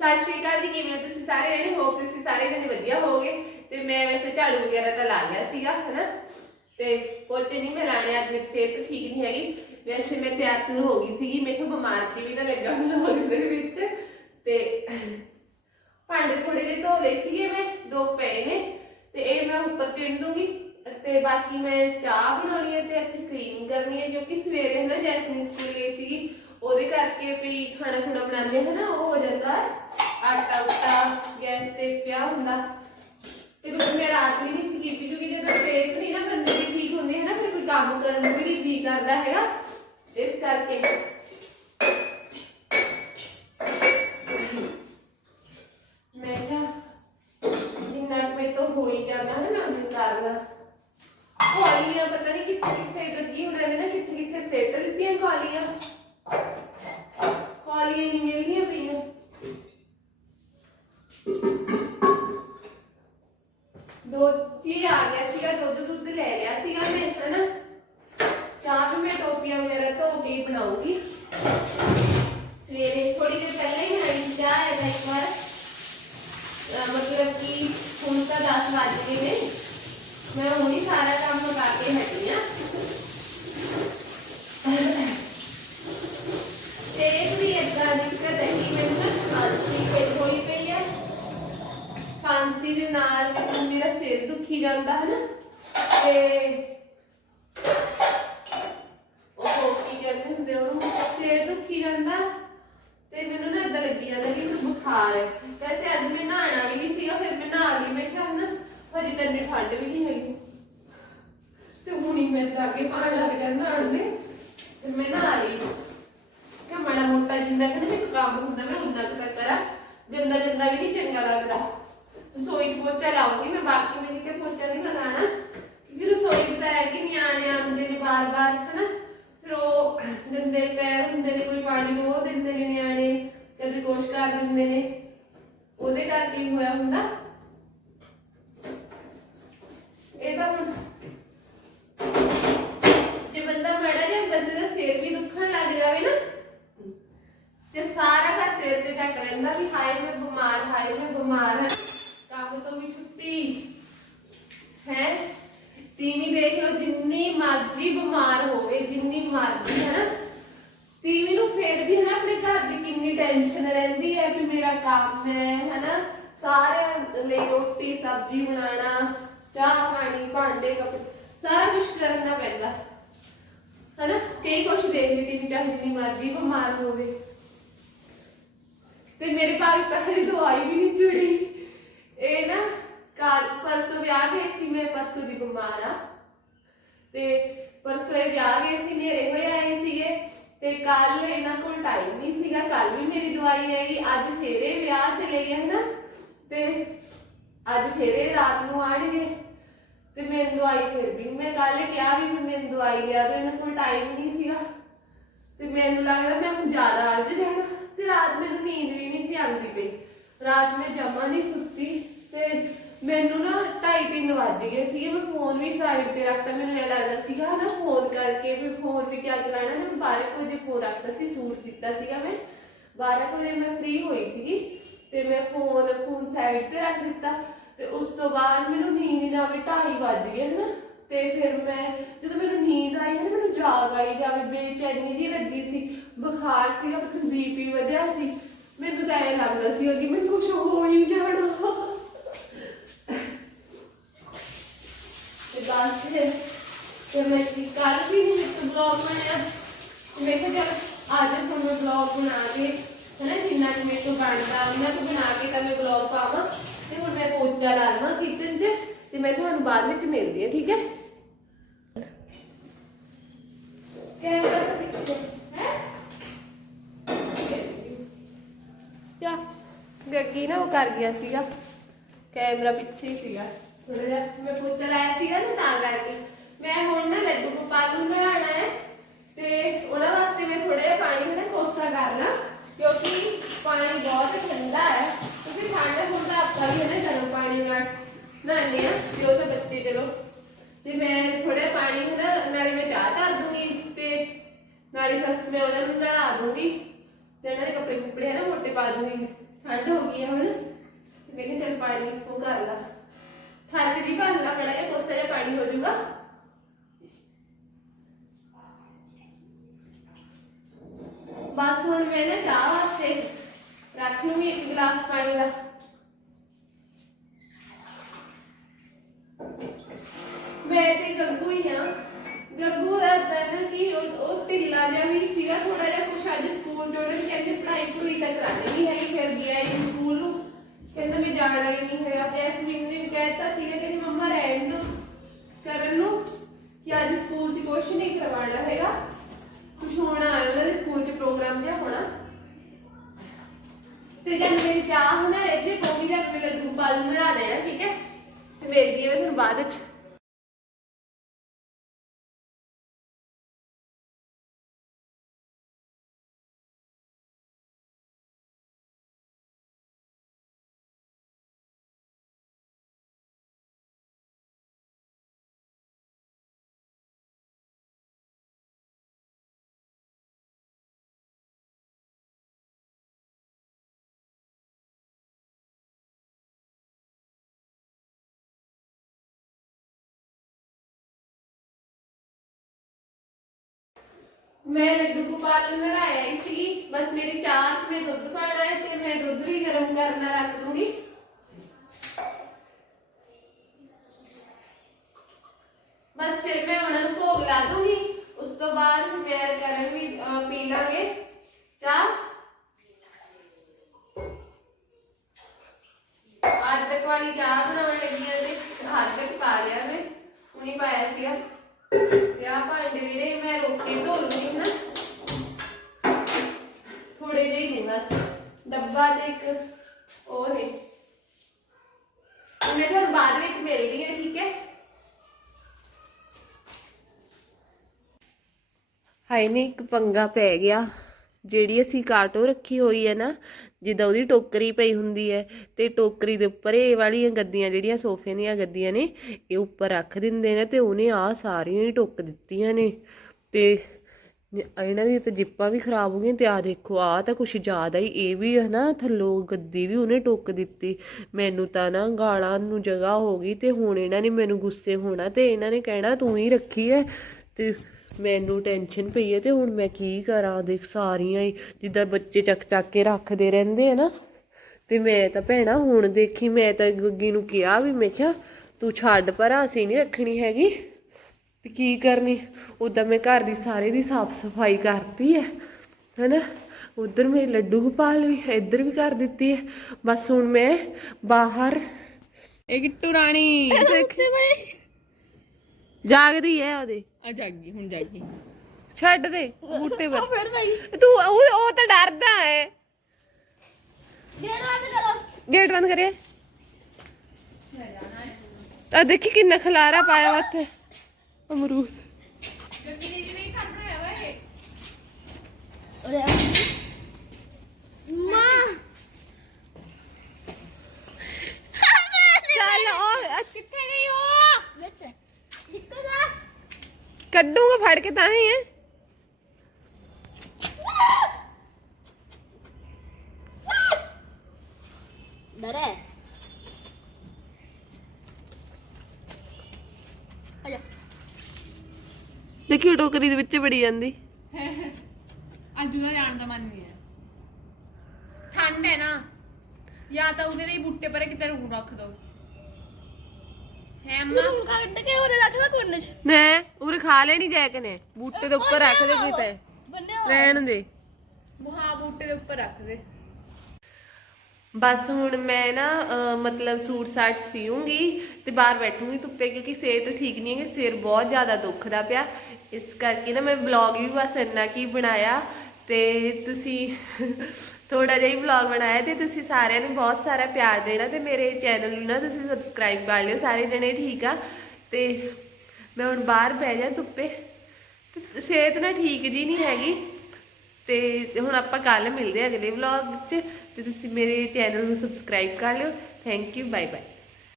ਸਤਿ ਸ਼੍ਰੀ ਅਕਾਲ ਜੀ, ਕਿਵੇਂ ਹੋ ਤੁਸੀਂ ਸਾਰੇ? ਜਣੇ ਹੋਪ ਤੁਸੀਂ ਸਾਰੇ ਜਣੇ ਵਧੀਆ ਹੋਗੇ ਤੇ ਮੈਂ ਵੈਸੇ ਝਾੜੂ ਵਗੈਰਾ ਤਾਂ ਲਾ ਲਿਆ ਸੀਗਾ, ਹਨਾ? ਤੇ ਪੋਚੇ ਨਹੀਂ ਮੈਂ ਲਾਣੇ ਅੱਜ ਸਿਹਤ ਠੀਕ ਨਹੀਂ ਹੈਗੀ। ਵੈਸੇ ਮੈਂ ਤਿਆਰ ਤੁਰ ਹੋ ਗਈ ਸੀਗੀ, ਮੈਂ ਕਿਹਾ ਬਿਮਾਰ ਜੀ ਵੀ ਨਾ ਲੱਗਾ ਵਲੌਗ ਦੇ ਵਿੱਚ। ਤੇ ਭਾਂਡੇ ਥੋੜੇ ਜਿਹੇ ਧੋ ਲਏ ਸੀਗੇ ਮੈਂ, ਦੋ ਪਏ ਨੇ। ਤੇ ਇਹ ਮੈਂ ਉੱਪਰ ਚਿਣ ਦੂੰਗੀ। ਤੇ ਬਾਕੀ ਮੈਂ ਚਾਹ ਬਣਾਉਣੀ ਹੈ ਤੇ ਇੱਥੇ ਕਲੀਨਿੰਗ ਕਰਨੀ ਹੈ ਕਿਉਂਕਿ ਸਵੇਰੇ, ਹਨਾ, ਜੈਸਮੀਨ ਸਕੂਲ ਗਈ ਸੀਗੀ। ਉਹਦੇ ਕਰਕੇ ਵੀ ਖਾਣਾ ਖੁਣਾ ਬਣਾਉਂਦੇ ਹਨ ਨਾ ਉਹ ਹੋ ਜਾਂਦਾ ਹੈ। ਆਟਾ ਉਟਾ ਗੈਸ ਤੇ ਪਿਆ ਹੁੰਦਾ। ਤੇ ਕੁਝ ਮੈਂ ਰਾਤ ਵੀ ਨਹੀਂ ਸੀ ਕੀਤੀ, ਕਿਉਂਕਿ ਜਦੋਂ ਸਿਹਤ ਨਹੀਂ ਨਾ ਬੰਦੇ ਦੀ ਠੀਕ ਹੁੰਦੀ ਹੈ ਨਾ, ਫਿਰ ਕੋਈ ਕੰਮ ਕਰਨ ਨੂੰ ਵੀ ਨਹੀਂ ਜੀ ਕਰਦਾ ਹੈਗਾ। ਇਸ ਕਰਕੇ। ਮੈਂ ਕਿਹਾ, ਜਿੰਨਾ ਕੁ ਮੇਰੇ ਤੋਂ ਹੋ ਹੀ ਜਾਂਦਾ ਨਾ, ਮੈਂ ਉਨੀ ਕਰਦਾ ਕਾਲੀਆਂ ਪਤਾ ਨਹੀਂ ਕਿੱਥੇ ਕਿੱਥੇ ਲੱਗੀ ਉਹਨਾਂ ਨੇ ਨਾ ਕਿੱਥੇ ਕਿੱਥੇ ਸੈੱਟ ਦਿੱਤੀਆਂ ਕਾਲੀਆਂ ਕਾਲੀਆਂ ਮੈਂ ਹੁਣ ਸਾਰਾ ਕੰਮ ਮੁਕਾ ਕੇ ਹਟੀ ਆ। ਤੇ ਵੀ ਇਦਾਂ ਦਿੱਕਤ ਹੈ ਕਿ ਮੈਨੂੰ ਖਾਂਸੀ ਪਈ ਹੋਈ ਪਈ ਹੈ ਖਾਂਸੀ ਦੇ ਨਾਲ ਮੈਨੂੰ ਮੇਰਾ ਸਿਰ ਦੁਖੀ ਜਾਂਦਾ ਹੈ ਨਾ ਤੇ ਉਹ ਕੀ ਕਹਿੰਦੇ ਹੁੰਦੇ ਉਹਨੂੰ? ਸਿਰ ਦੁਖੀ ਜਾਂਦਾ। ਤੇ ਮੈਨੂੰ ਨਾ ਇਦਾਂ ਲੱਗੀ ਜਾਂਦਾ ਕਿ ਮੈਨੂੰ ਬੁਖਾਰ ਹੈ। ਵੈਸੇ ਅੱਜ ਮੈਂ ਨਹਾਣਾ ਵੀ ਨਹੀਂ ਸੀਗਾ ਫਿਰ ਮੈਂ ਨਹਾ ਲਈ ਮੈਂ ਕਿਹਾ ਨਾ ਹਜੇ ਤਾਂ ਇੰਨੀ ਠੰਡ ਵੀ ਨਹੀਂ ਹੈਗੀ। ਤੇ ਹੁਣੀ ਮੈਂ ਜਾ ਕੇ ਪਾਣ ਲੱਗ ਗਿਆ ਨਹਾਉਣ ਤੇ ਮੈਂ ਨਹਾ ਲਈ। ਕਿ ਮਾੜਾ ਮੋਟਾ ਜਿੰਨਾ ਕਿ ਇੱਕ ਕੰਮ ਹੁੰਦਾ, ਮੈਂ ਉਹਨਾਂ ਕੁ ਤੱਕ ਕਰਾਂ। ਗੰਦਾ ਗੰਦਾ ਵੀ ਨਹੀਂ ਚੰਗਾ ਲੱਗਦਾ। ਰਸੋਈ ਚ ਪੋਚਾ ਲਾਉਂਗੀ ਮੈਂ, ਬਾਕੀ ਮੈਂ ਕਿਤੇ ਪੋਚਾ ਨਹੀਂ ਲਗਾਉਣਾ। ਕਿਉਂਕਿ ਰਸੋਈ ਚ ਤਾਂ ਹੈ ਕਿ ਨਿਆਣੇ ਆਉਂਦੇ ਨੇ ਬਾਰ-ਬਾਰ, ਹਨਾ? ਫਿਰ ਉਹ ਗੰਦੇ ਪੈਰ, ਹੁੰਦੇ ਨੇ ਕੋਈ ਪਾਣੀ ਨੂੰ ਉਹ ਦਿੰਦੇ ਨੇ ਨਿਆਣੇ, ਕਦੇ ਕੁਛ ਕਰ ਦਿੰਦੇ ਨੇ। ਉਹਦੇ ਕਰਕੇ ਹੋਇਆ ਹੁੰਦਾ। ਇਹ ਤਾਂ ਹੁਣ ਜੇ ਬੰਦਾ ਮੜਾ ਜਿਹਾ ਬੰਦੇ ਦਾ ਸਿਰ ਵੀ ਦੁਖਣ ਲੱਗ ਜਾਵੇ ਨਾ, ਤੇ ਸਾਰਾ ਘਰ ਸਿਰ ਤੇ ਚੱਕ ਲੈਂਦਾ ਵੀ ਹਾਏ, ਮੈਂ ਬਿਮਾਰ, ਹਾਏ, ਮੈਂ ਬਿਮਾਰ ਹਾਂ। ਕੰਮ ਤੋਂ ਵੀ ਛੁੱਟੀ ਹੈ, ਤੀਵੀਂ ਦੇਖ ਲਓ, ਜਿੰਨੀ ਮਰਜ਼ੀ ਬਿਮਾਰ ਹੋਵੇ, ਜਿੰਨੀ ਮਰਜ਼ੀ, ਹੈ ਨਾ। ਤੀਵੀਂ ਨੂੰ ਫੇਰ ਵੀ, ਹੈ ਨਾ, ਆਪਣੇ ਘਰ ਦੀ ਕਿੰਨੀ ਟੈਨਸ਼ਨ ਰਹਿੰਦੀ ਹੈ ਵੀ ਮੇਰਾ ਕੰਮ ਹੈ ਹੈ ਨਾ। ਸਾਰਿਆਂ ਲਈ ਰੋਟੀ, ਸਬਜ਼ੀ ਬਣਾਉਣਾ ਚਾਹ ਪਾਣੀ, ਭਾਂਡੇ, ਕੱਪੜੇ, ਸਾਰਾ ਕੁਝ ਕਰਨਾ ਪੈਂਦਾ ਹਨਾ? ਕਈ ਕੁਛ ਦੇਖਦੀ ਤੀਵੀਂ ਚਾਹੇ ਜਿੰਨੀ ਮਰਜ਼ੀ ਬਿਮਾਰ ਹੋਵੇ। ਤੇ ਮੇਰੇ ਭਾਈ ਤਾਂ ਹਜੇ ਦਵਾਈ ਵੀ ਨਹੀਂ ਜੁੜੀ ਇਹ ਨਾ ਕੱਲ ਪਰਸੋਂ ਵਿਆਹ ਗਏ ਸੀ, ਮੈਂ ਪਰਸੋਂ ਦੀ ਬਿਮਾਰ ਆ। ਤੇ ਪਰਸੋਂ ਇਹ ਵਿਆਹ ਗਏ ਸੀ ਨੇਰੇ ਹੋਏ ਆਏ ਸੀਗੇ। ਤੇ ਕੱਲ ਇਹਨਾਂ ਕੋਲ ਟਾਈਮ ਨਹੀਂ ਸੀਗਾ, ਕੱਲ ਵੀ ਮੇਰੀ ਦਵਾਈ ਆਈ, ਅੱਜ ਫੇਰੇ ਵਿਆਹ ਚਲੇ ਗਏ, ਹਨਾ? ਤੇ ਅੱਜ ਫੇਰੇ ਰਾਤ ਨੂੰ ਆਣਗੇ। ਤੇ ਮੈਨੂੰ ਦਵਾਈ ਫਿਰ ਵੀ ਮੈਂ ਕੱਲ ਕਿਹਾ ਵੀ ਮੈਂ ਮੈਨੂੰ ਦਵਾਈ ਲਿਆ ਤੇ ਇਹਨਾਂ ਕੋਲ ਟਾਈਮ ਨਹੀਂ ਸੀਗਾ। ਤੇ ਮੈਨੂੰ ਲੱਗਦਾ ਮੈਂ ਹੁਣ ਜ਼ਿਆਦਾ ਅਲਝ ਜਾਣਾ, ਤੇ ਰਾਤ ਮੈਨੂੰ ਨੀਂਦ ਵੀ ਨਹੀਂ ਸੀ ਆਉਂਦੀ ਪਈ। ਰਾਤ ਮੈਂ ਜਮਾ ਨਹੀਂ ਸੁੱਤੀ, ਤੇ ਮੈਨੂੰ ਨਾ 2:30 ਵੱਜ ਗਏ ਸੀਗੇ, ਮੈਂ ਫੋਨ ਵੀ ਸਾਈਡ ਤੇ ਰੱਖਤਾ, ਮੈਨੂੰ ਇਹ ਲੱਗਦਾ ਸੀਗਾ ਨਾ ਫੋਨ ਕਰਕੇ ਵੀ ਫੋਨ ਵੀ ਕਿਆ ਚਲਾਣਾ ਮੈਂ 12 ਕੁ ਵਜੇ ਫੋਨ ਰੱਖਤਾ ਸੀ, ਸੂਟ ਸੀਤਾ ਸੀਗਾ ਮੈਂ। 12 ਕੁ ਵਜੇ ਮੈਂ ਫ੍ਰੀ ਹੋਈ ਸੀਗੀ, ਤੇ ਮੈਂ ਫੋਨ ਫੋਨ ਸਾਈਡ ਤੇ ਰੱਖ ਦਿੱਤਾ। ਤੇ ਉਸ ਤੋਂ ਬਾਅਦ ਮੈਨੂੰ ਨੀਂਦ ਹੀ ਨਾ ਆਵੇ 2:30 ਵੱਜ ਗਏ ਹਨਾ ਤੇ ਫਿਰ ਮੈਂ, ਜਦੋਂ ਮੈਨੂੰ ਨੀਂਦ ਆਈ ਹੈ ਨਾ, ਮੈਨੂੰ ਜਾਗ ਆਈ ਜਾਵੇ ਬੇਚੈਨੀ ਜੀ ਲੱਗੀ ਸੀ, ਬੁਖਾਰ ਸੀਗਾ ਪਤਾ ਬੀਪੀ ਵਧਿਆ ਸੀ। ਮੈਨੂੰ ਤਾਂ ਐ ਲੱਗਦਾ ਸੀ ਕਿ ਮੈਨੂੰ ਕੁਝ ਹੋ ਹੀ ਜਾਣਾ। ਤੇ ਬਸ ਫਿਰ ਤੇ ਮੈਂ ਕੱਲ ਵੀ ਨਹੀਂ ਮੇਰੇ ਬਲੌਗ ਬਣਿਆ। ਮੈਂ ਕਿਹਾ ਚੱਲ, ਅੱਜ ਹੁਣ ਮੈਂ ਬਲੌਗ ਬਣਾ ਕੇ ਹਨਾ, ਜਿੰਨਾ ਕਿ ਮੇਰੇ ਤੋਂ ਬਣਦਾ, ਉਹਨਾਂ ਤੋਂ ਬਣਾ ਕੇ ਤਾਂ ਮੈਂ ਬਲੌਗ ਪਾਵਾਂ। ਤੇ ਹੁਣ ਕਿਚਨ 'ਚ, ਤੇ ਮੈਂ ਤੁਹਾਨੂੰ ਬਾਅਦ ਵਿੱਚ ਮਿਲਦੀ ਹਾਂ, ਠੀਕ ਹੈ? ਕੈਮਰਾ ਤਾਂ ਪਿੱਛੇ ਹੈ? ਕਿਆ ਗੱਗੀ ਨਾ ਉਹ ਕਰ ਗਿਆ ਸੀਗਾ। ਕੈਮਰਾ ਪਿੱਛੇ ਹੀ ਸੀਗਾ। ਥੋੜਾ ਜਿਹਾ ਮੈਂ ਪੋਚਾ ਲਾਇਆ ਸੀਗਾ ਨਾ ਤਾਂ ਕਰਕੇ। ਮੈਂ ਹੁਣ ਨਾ ਲੱਡੂ ਗੋਪਾਲ ਨੂੰ ਨਹਾਉਣਾ ਹੈ, ਤੇ ਉਹਨਾਂ ਵਾਸਤੇ ਮੈਂ ਥੋੜਾ ਜਿਹਾ ਪਾਣੀ ਨਾ, ਕੋਸਾ ਕਰਨਾ, ਕਿਉਂਕਿ ਪਾਣੀ ਬਹੁਤ ਠੰਡਾ ਹੈ, ਕਿਉਂਕਿ ਠੰਡ ਹੁੰਦਾ ਆਪਾਂ ਹੈ ਨਾ ਗਰਮ ਪਾਣੀ ਨਾਲ ਨਹਾਉਂਦੇ ਆ ਤੇ ਉਹ ਤਾਂ ਬੱਤੀ ਚਲੋ। ਤੇ ਮੈਂ ਥੋੜਾ ਪਾਣੀ ਹੈ ਨਾ, ਨਾਲੇ ਮੈਂ ਚਾਹ ਧਰ ਦੂੰਗੀ, ਤੇ ਨਾਲੇ ਬਸ ਮੈਂ ਉਹਨਾਂ ਨੂੰ ਨਲਾ ਦੂੰਗੀ। ਤੇ ਇਹਨਾਂ ਦੇ ਕੱਪੜੇ ਕੁਪੜੇ ਹੈ ਨਾ, ਮੋਟੇ ਪਾ ਦੂੰਗੀ। ਠੰਡ ਹੋ ਗਈ ਹੈ ਹੁਣ। ਮੈਂ ਕਿਹਾ ਚੱਲ ਪਾਣੀ ਉਹ ਕਰ ਲਾ। ਥੱਕ ਦੀ ਭਰ ਲਾ, ਬੜਾ ਜਿਹਾ ਕੋਸਾ ਜਿਹਾ ਪਾਣੀ ਹੋ ਜਾਊਗਾ। ਬਸ ਹੁਣ ਮੈਂ ਨਾ ਚਾਹ ਵਾਸਤੇ ਰੱਖ ਲੂੰਗੀ ਇੱਕ ਗਲਾਸ ਪਾਣੀ ਦਾ। ਗੱਗੂ ਦਾ ਏਦਾਂ ਕਿ ਉਹ ਉਹ ਢਿੱਲਾ ਜਿਹਾ ਵੀ ਸੀਗਾ ਥੋੜਾ ਜਿਹਾ ਕੁਛ ਅੱਜ ਸਕੂਲ ਜੋੜੇ ਕਹਿੰਦੇ ਪੜ੍ਹਾਈ ਪੜੂਈ ਤਾਂ ਕਰਾਣੀ ਨਹੀਂ ਹੈਗੀ, ਫਿਰ ਗਿਆ ਇਹ ਸਕੂਲ ਨੂੰ। ਕਹਿੰਦਾ ਮੈਂ ਜਾਣਾ ਹੀ ਨਹੀਂ ਹੈਗਾ ਜੈਸਮੀਨ ਨੇ ਵੀ ਕਹਿਤਾ ਸੀਗਾ ਕਿ ਮੰਮਾ ਰਹਿਣ ਦੋ ਕਰਨ ਨੂੰ ਕਿ ਅੱਜ ਸਕੂਲ 'ਚ ਕੁਛ ਨਹੀਂ ਕਰਵਾਉਣਾ ਹੈਗਾ। ਕੁਛ ਹੋਣਾ ਹੈ ਉਹਨਾਂ ਦੇ ਸਕੂਲ 'ਚ ਪ੍ਰੋਗਰਾਮ ਜਿਹਾ ਹੋਣਾ। ਤੇ ਜਦ ਮੇਰੀ ਚਾਹ ਨਾ ਇਹਦੇ ਕੋਮੀ ਦਾ ਆਪਣੇ ਲੱਡੂ ਗੋਪਾਲ ਨੂੰ ਬਣਾ ਦੇਣਾ, ਠੀਕ ਹੈ? ਤੇ ਵੇਖਦੀ ਹਾਂ ਮੈਂ ਤੁਹਾਨੂੰ ਬਾਅਦ ਵਿੱਚ। ਮੈਂ ਲੱਡੂ ਗੋਪਾਲ ਨੂੰ ਨਲਾਇਆ ਹੀ ਸੀ ਬਸ ਮੇਰੀ ਚਾਹ 'ਚ ਮੈਂ ਦੁੱਧ ਪਾਣਾ ਹੈ ਤੇ ਮੈਂ ਦੁੱਧ ਵੀ ਗਰਮ ਕਰਨਾ ਰੱਖ ਦੂੰਗੀ ਬਸ ਫਿਰ ਮੈਂ ਉਹਨਾਂ ਨੂੰ ਭੋਗ ਲਾ ਦੂੰਗੀ ਉਸ ਤੋਂ ਬਾਅਦ ਫਿਰ ਕਰਨ ਵੀ ਅਹ, ਪੀ ਲਾਂਗੇ ਚਾਹ ਅਦਰਕ ਵਾਲੀ ਚਾਹ ਬਣਾਉਣ ਲੱਗੀ ਆ ਤੇ ਅਦਰਕ ਪਾ ਲਿਆ ਮੈਂ ਹੁਣੀ ਪਾਇਆ ਸੀਗਾ ਤੇ ਆਹ ਭਾਂਡੇ ਜਿਹੜੇ ਮੈਂ ਰੋਟੀ ਧੋ ਲੂੰਗੀ ਨਾ ਥੋੜੇ ਜਿਹੇ ਹੀ ਨੇ ਬਸ ਡੱਬਾ ਤੇ ਇੱਕ ਉਹ ਨੇ ਮੈਂ ਤੁਹਾਨੂੰ ਬਾਅਦ ਵਿੱਚ ਮਿਲਦੀ ਹਾਂ ਠੀਕ ਹੈ ਹਾਈ ਨੇ ਇੱਕ ਪੰਗਾ ਪੈ ਗਿਆ ਜਿਹੜੀ ਅਸੀਂ ਕਾਟੋ ਰੱਖੀ ਹੋਈ ਹੈ ਨਾ, ਜਿੱਦਾਂ ਉਹਦੀ ਟੋਕਰੀ ਪਈ ਹੁੰਦੀ ਹੈ, ਤੇ ਟੋਕਰੀ ਦੇ ਉੱਪਰ ਇਹ ਵਾਲੀਆਂ ਗੱਦੀਆਂ ਜਿਹੜੀਆਂ ਸੋਫੇ ਦੀਆਂ ਗੱਦੀਆਂ ਨੇ, ਇਹ ਉੱਪਰ ਰੱਖ ਦਿੰਦੇ ਨੇ ਤੇ ਉਹਨੇ ਆ ਸਾਰੀਆਂ ਹੀ ਟੁੱਕ ਦਿੱਤੀਆਂ ਨੇ। ਤੇ ਇਹਨਾਂ ਦੀ ਤਾਂ ਜਿੱਪਾਂ ਵੀ ਖਰਾਬ ਹੋ ਗਈਆਂ ਤੇ ਆ ਦੇਖੋ ਆ ਤਾਂ ਕੁਛ ਜ਼ਿਆਦਾ ਹੀ, ਇਹ ਵੀ ਹੈ ਨਾ, ਥੱਲੋਂ ਗੱਦੀ ਵੀ ਉਹਨੇ ਟੁੱਕ ਦਿੱਤੀ। ਮੈਨੂੰ ਤਾਂ ਨਾ ਗਾਲਾਂ ਨੂੰ ਜਗ੍ਹਾ ਹੋ ਗਈ ਤੇ ਹੁਣ ਇਹਨਾਂ ਨੇ ਮੈਨੂੰ ਗੁੱਸੇ ਹੋਣਾ ਤੇ ਇਹਨਾਂ ਨੇ ਕਹਿਣਾ ਤੂੰ ਹੀ ਰੱਖੀ ਹੈ, ਤੇ ਮੈਨੂੰ ਟੈਨਸ਼ਨ ਪਈ ਹੈ ਤੇ ਹੁਣ ਮੈਂ ਕੀ ਕਰਾਂ ਦੇਖ ਸਾਰੀਆਂ ਹੀ ਜਿੱਦਾਂ ਬੱਚੇ ਚੱਕ ਚੱਕ ਕੇ ਰੱਖਦੇ ਰਹਿੰਦੇ ਆ ਨਾ ਤੇ ਮੈਂ ਤਾਂ ਭੈਣਾ ਹੁਣ ਦੇਖੀ ਮੈਂ ਤਾਂ ਗੁੱਗੀ ਨੂੰ ਕਿਹਾ ਵੀ ਮੈਂ ਕਿਹਾ ਤੂੰ ਛੱਡ ਪਰ ਅਸੀਂ ਨਹੀਂ ਰੱਖਣੀ ਹੈਗੀ ਤੇ ਕੀ ਕਰਨੀ? ਉਦਾਂ ਮੈਂ ਘਰ ਦੀ ਸਾਰੇ ਦੀ ਸਾਫ਼ ਸਫ਼ਾਈ ਕਰਤੀ ਹੈ ਹੈਨਾ? ਉਧਰ ਮੇਰੇ ਲੱਡੂ ਗੋਪਾਲ ਵੀ ਇੱਧਰ ਵੀ ਕਰ ਦਿੱਤੀ ਹੈ ਬਸ ਹੁਣ ਮੈਂ ਬਾਹਰ। ਇਹ ਗਿੱਟੂ ਰਾਣੀ। ਜਾਗਦੀ ਹੈ ਉਹਦੇ। ਆ ਜਾਗੀ ਹੁਣ ਜਾਗੀ। ਛੱਡ ਦੇ ਬੂਟੇ ਪਰ ਫਿਰ ਭਾਈ। ਤੂੰ ਉਹ ਉਹ ਤਾਂ ਡਰਦਾ ਹੈ ਗੇਟ ਬੰਦ ਕਰਿਆ। ਤਾਂ ਦੇਖੀ ਕਿੰਨਾ ਖਲਾਰਾ ਪਾਇਆ ਵਾ ਉੱਥੇ। ਅਮਰੂਦ। ਚੱਲ ਉਹ ਕਿੱਥੇ ਗਈ ਉਹ ਕੱਢੂਗਾ ਫੜ ਕੇ ਤਾਂ ਹੀ ਹੈ। ਡਰੇ। ਆਜਾ ਦੇਖੀ ਉਹ ਟੋਕਰੀ ਦੇ ਵਿੱਚ ਬੜੀ ਜਾਂਦੀ। ਅੱਜ ਉਹਦਾ ਜਾਣ ਦਾ ਮਨ ਨਹੀਂ ਹੈ। ਠੰਡ ਹੈ ਨਾ। ਜਾਂ ਤਾਂ ਉਹਦੇ ਲਈ ਬੁੱਟੇ ਪਰੇ ਕਿਤੇ ਰੂਹ ਰੱਖ ਦੋ। ਹੈ ਅੰਮਾ ਤੂੰ ਕੱਢ ਕੇ ਉਹਨੇ ਰੱਖਦਾ ਕੁੰਡ ਚ। ਨੇ ਉਰੇ ਖਾ ਲੈਣੀ ਜੈਕ ਨੇ ਬੂਟੇ ਦੇ ਉੱਪਰ ਰੱਖ ਦੇ ਕਿਤੇ ਬੰਨੇ ਰਹਿਣ ਦੇ। ਮਹਾ ਬੂਟੇ ਦੇ ਉੱਪਰ ਰੱਖ ਦੇ। ਬਸ ਹੁਣ ਮੈਂ ਨਾ ਅਹ, ਮਤਲਬ ਸੂਟ ਸਾਟ ਸੀਉਂਗੀ ਤੇ ਬਾਹਰ ਬੈਠੂੰਗੀ ਧੁੱਪੇ ਕਿਉਂਕਿ ਸਿਹਤ ਠੀਕ ਨਹੀਂ ਹੈ ਸਿਰ ਬਹੁਤ ਜ਼ਿਆਦਾ ਦੁਖਦਾ ਪਿਆ। ਇਸ ਕਰਕੇ ਨਾ ਮੈਂ ਵਲੌਗ ਵੀ ਬਸ ਇੰਨਾ ਕੀ ਬਣਾਇਆ ਤੇ ਤੁਸੀਂ ਥੋੜਾ ਜਿਹਾ ਹੀ ਵਲੌਗ ਬਣਾਇਆ ਤੇ ਤੁਸੀਂ ਸਾਰਿਆਂ ਨੂੰ ਬਹੁਤ ਸਾਰਾ ਪਿਆਰ ਦੇਣਾ ਤੇ ਮੇਰੇ ਚੈਨਲ ਨੂੰ ਨਾ ਤੁਸੀਂ ਸਬਸਕ੍ਰਾਈਬ ਕਰ ਲਿਓ, ਸਾਰੇ ਜਣੇ ਠੀਕ ਆ। ਤੇ ਮੈਂ ਹੁਣ ਬਾਹਰ ਬਹਿ ਜਾ ਧੁੱਪੇ, ਤੇ ਸਿਹਤ ਨਾ ਠੀਕ ਜੀ ਨਹੀਂ ਹੈਗੀ। ਤੇ ਹੁਣ ਆਪਾਂ ਕੱਲ ਮਿਲਦੇ ਹਾਂ ਅਗਲੇ ਵਲੌਗ 'ਚ, ਤੇ ਤੁਸੀਂ ਮੇਰੇ ਚੈਨਲ ਨੂੰ ਸਬਸਕ੍ਰਾਈਬ ਕਰ ਲਿਓ। Thank you bye bye